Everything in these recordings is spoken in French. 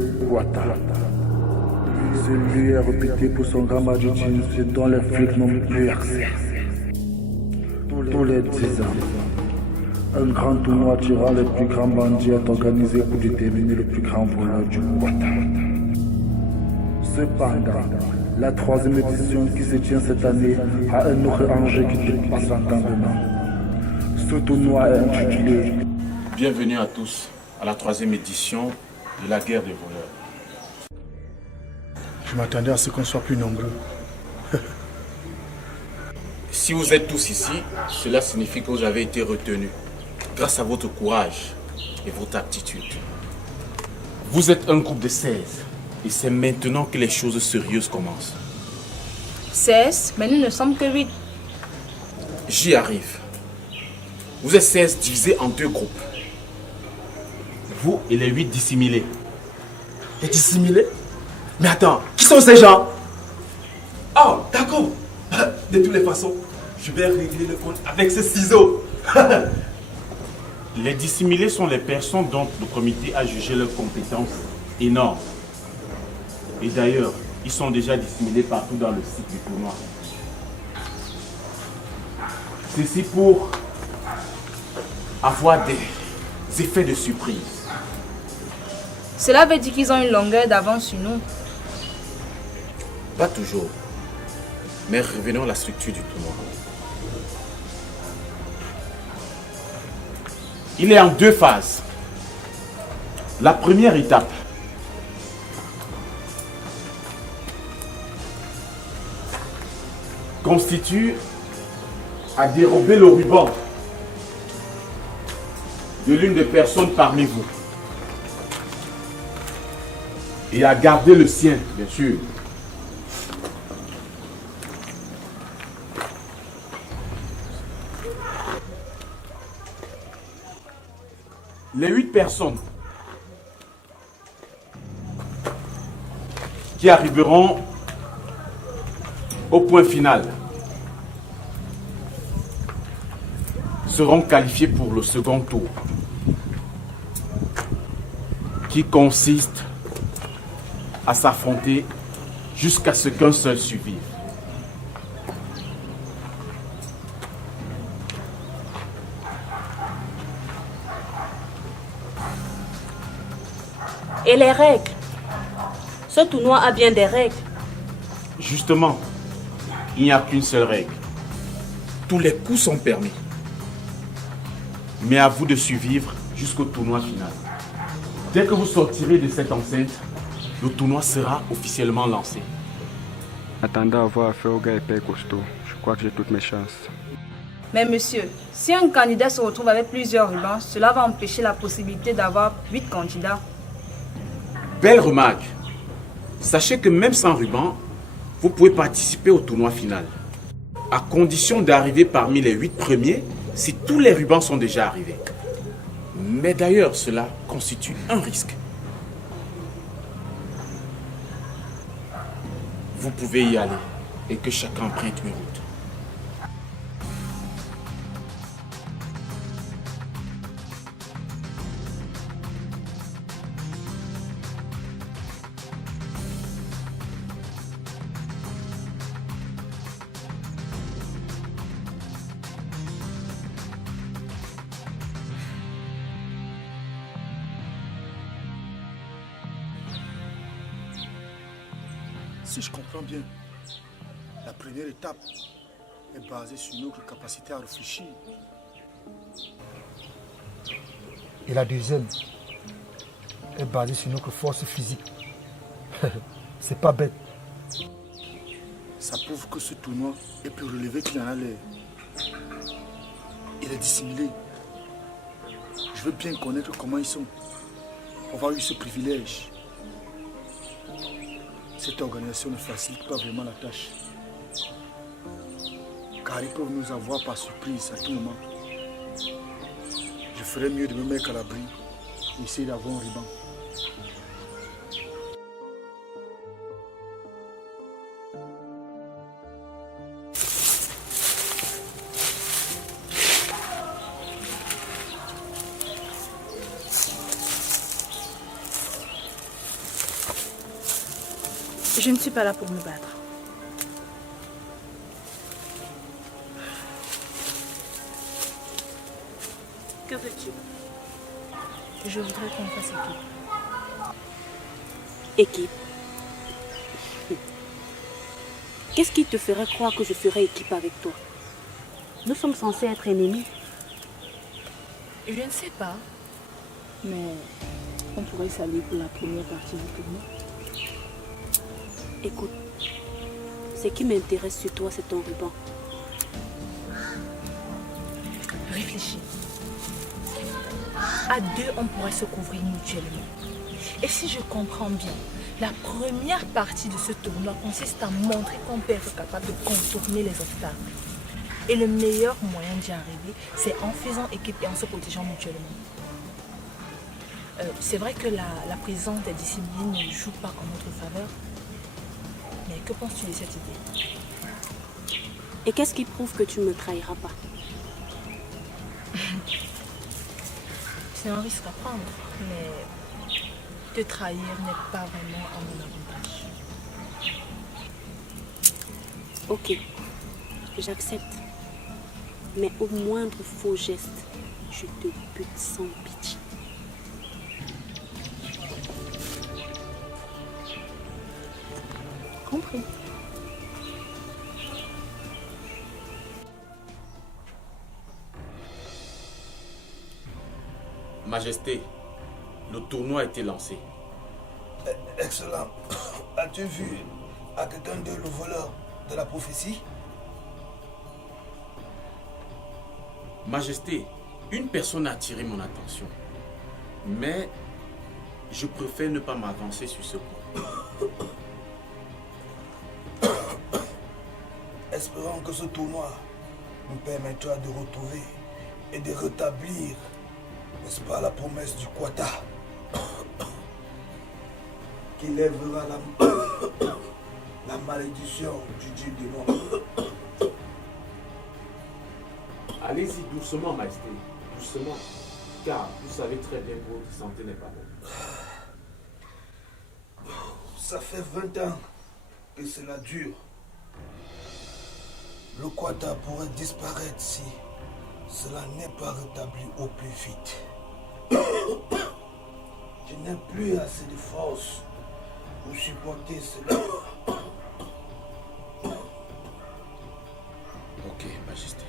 Guata. C'est lui est réputé pour son grand magicien, c'est dont les flics n'ont plus accès. Tous les 10 ans, un grand tournoi tirant les plus grands bandits est organisé pour déterminer le plus grand voleur du Guata. Cependant, la 3e édition qui se tient cette année a un autre enjeu qui dépasse l'entendement. Ce tournoi est intitulé Bienvenue à tous à la 3e édition de la guerre des voleurs. Je m'attendais à ce qu'on soit plus nombreux. Si vous êtes tous ici, cela signifie que vous avez été retenus grâce à votre courage et votre aptitude. Vous êtes un groupe de 16 et c'est maintenant que les choses sérieuses commencent. 16, mais nous ne sommes que 8. J'y arrive. Vous êtes 16 divisés en 2 groupes. Vous et les 8 dissimulés. Les dissimulés? Mais attends, qui sont ces gens? Oh, d'accord. De toutes les façons, je vais régler le compte avec ce ciseau. Les dissimulés sont les personnes dont le comité a jugé leurs compétences énormes. Et d'ailleurs, ils sont déjà dissimulés partout dans le site du tournoi. Ceci pour avoir des effets de surprise. Cela veut dire qu'ils ont une longueur d'avance sur nous. Pas toujours. Mais revenons à la structure du tournoi. Il est en 2 phases. La première étape constitue à dérober le ruban de l'une des personnes parmi vous et à garder le sien, bien sûr. Les 8 personnes qui arriveront au point final seront qualifiées pour le second tour, qui consiste à s'affronter jusqu'à ce qu'un seul survive. Et les règles? Ce tournoi a bien des règles. Justement, il n'y a qu'une seule règle. Tous les coups sont permis. Mais à vous de survivre jusqu'au tournoi final. Dès que vous sortirez de cette enceinte, le tournoi sera officiellement lancé. Attendant à avoir affaire au gars épais et costaud, je crois que j'ai toutes mes chances. Mais monsieur, si un candidat se retrouve avec plusieurs rubans, cela va empêcher la possibilité d'avoir 8 candidats. Belle remarque. Sachez que même sans ruban, vous pouvez participer au tournoi final. À condition d'arriver parmi les 8 premiers si tous les rubans sont déjà arrivés. Mais d'ailleurs, cela constitue un risque. Vous pouvez y aller et que chacun prenne une route. Si je comprends bien, la première étape est basée sur notre capacité à réfléchir. Et la deuxième est basée sur notre force physique. C'est pas bête. Ça prouve que ce tournoi est plus relevé qu'il en a l'air. Il est dissimulé. Je veux bien connaître comment ils sont pour avoir eu ce privilège. Cette organisation ne facilite pas vraiment la tâche. Car ils peuvent nous avoir par surprise à tout moment. Je ferais mieux de me mettre à l'abri et essayer d'avoir un ruban. Je ne suis pas là pour me battre. Que veux-tu? Je voudrais qu'on fasse équipe. Équipe? Qu'est-ce qui te ferait croire que je ferais équipe avec toi? Nous sommes censés être ennemis. Je ne sais pas. Mais on pourrait s'allier pour la première partie du tournoi. Écoute, ce qui m'intéresse sur toi, c'est ton ruban. Réfléchis. À deux, on pourrait se couvrir mutuellement. Et si je comprends bien, la première partie de ce tournoi consiste à montrer qu'on peut être capable de contourner les obstacles. Et le meilleur moyen d'y arriver, c'est en faisant équipe et en se protégeant mutuellement. C'est vrai que la présence des disciplines ne joue pas en notre faveur. Mais que penses-tu de cette idée? Et qu'est-ce qui prouve que tu ne me trahiras pas? C'est un risque à prendre, mais te trahir n'est pas vraiment à mon avantage. Ok, j'accepte. Mais au moindre faux geste, je te bute sans pitié. Compris. Majesté, le tournoi a été lancé. Excellent. As-tu vu à quelqu'un de le voleur de la prophétie? Majesté, une personne a attiré mon attention. Mais je préfère ne pas m'avancer sur ce point. Espérons que ce tournoi nous permettra de retrouver et de rétablir, n'est-ce pas, la promesse du Quata qui lèvera la malédiction du dieu démon. Allez-y doucement, Majesté, doucement. Car vous savez très bien que votre santé n'est pas bonne. Ça fait 20 ans que cela dure. Le Quata pourrait disparaître si cela n'est pas rétabli au plus vite. Je n'ai plus assez de force pour supporter cela. Ok, Majesté.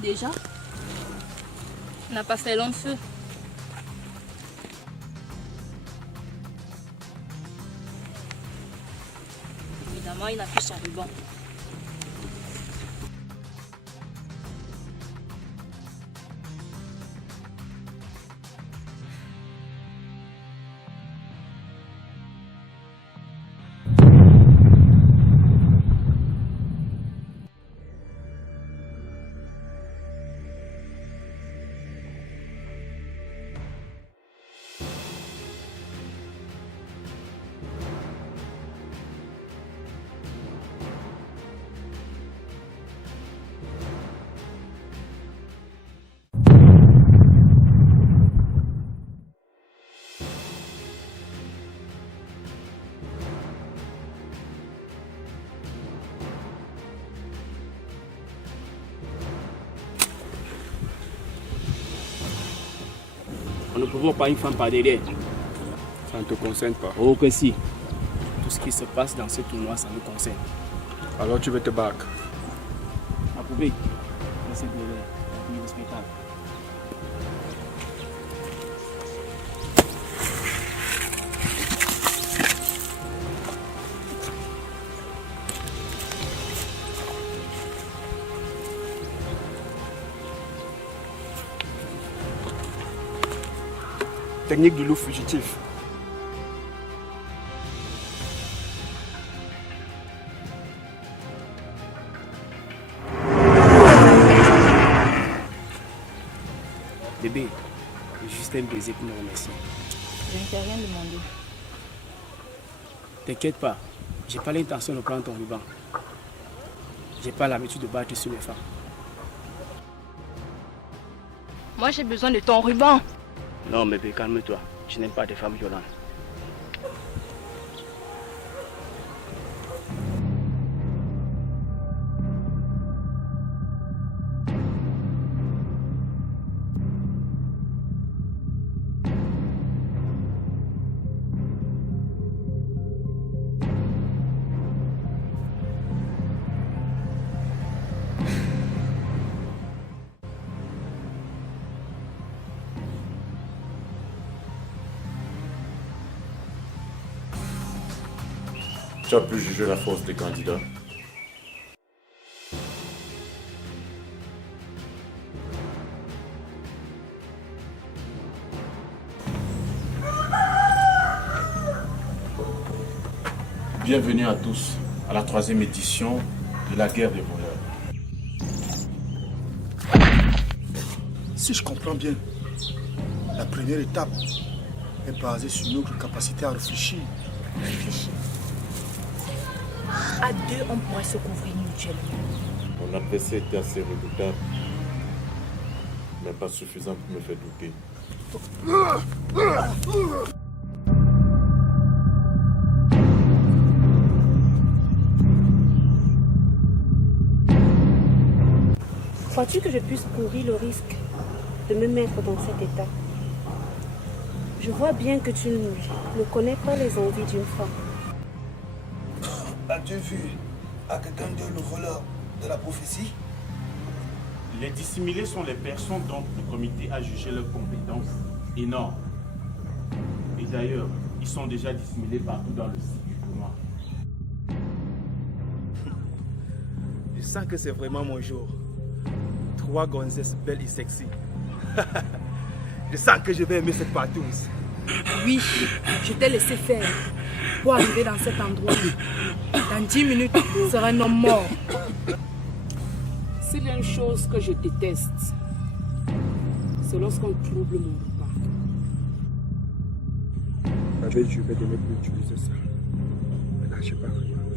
Déjà, on n'a pas fait long feu. Évidemment, il n'a plus son ruban. Nous ne pouvons pas une femme par derrière. Ça ne te concerne pas. Oh que si. Tout ce qui se passe dans ce tournoi, ça nous concerne. Alors tu veux te battre? Approuvé. Laissez derrière. Un peu respectable. Technique du loup fugitif. Bébé, juste un baiser pour me remercier. Je ne t'ai rien demandé. T'inquiète pas, j'ai pas l'intention de prendre ton ruban. J'ai pas l'habitude de battre sur les femmes. Moi, j'ai besoin de ton ruban. Non, bébé, calme-toi. Je n'aime pas des femmes violentes. Tu as pu juger la force des candidats. Bienvenue à tous à la 3e édition de la guerre des voleurs. Si je comprends bien, la première étape est basée sur notre capacité à réfléchir. À deux, on pourrait se couvrir mutuellement. Mon adversaire était assez redoutable, mais pas suffisant pour me faire douter. Crois-tu que je puisse courir le risque de me mettre dans cet état? Je vois bien que tu ne connais pas les envies d'une femme. As-tu vu à quelqu'un le voleur de la prophétie? Les dissimulés sont les personnes dont le comité a jugé leurs compétences énormes. Et d'ailleurs, ils sont déjà dissimulés partout dans le site du tournoi. Je sens que c'est vraiment mon jour. 3 gonzesses belles et sexy. Je sens que je vais aimer cette partouze. Oui, je t'ai laissé faire pour arriver dans cet endroit. Dans 10 minutes, tu seras un homme mort. S'il y a une chose que je déteste, c'est lorsqu'on trouble mon repas. Je vais te demander pour utiliser ça. Mais là, je sais pas vraiment.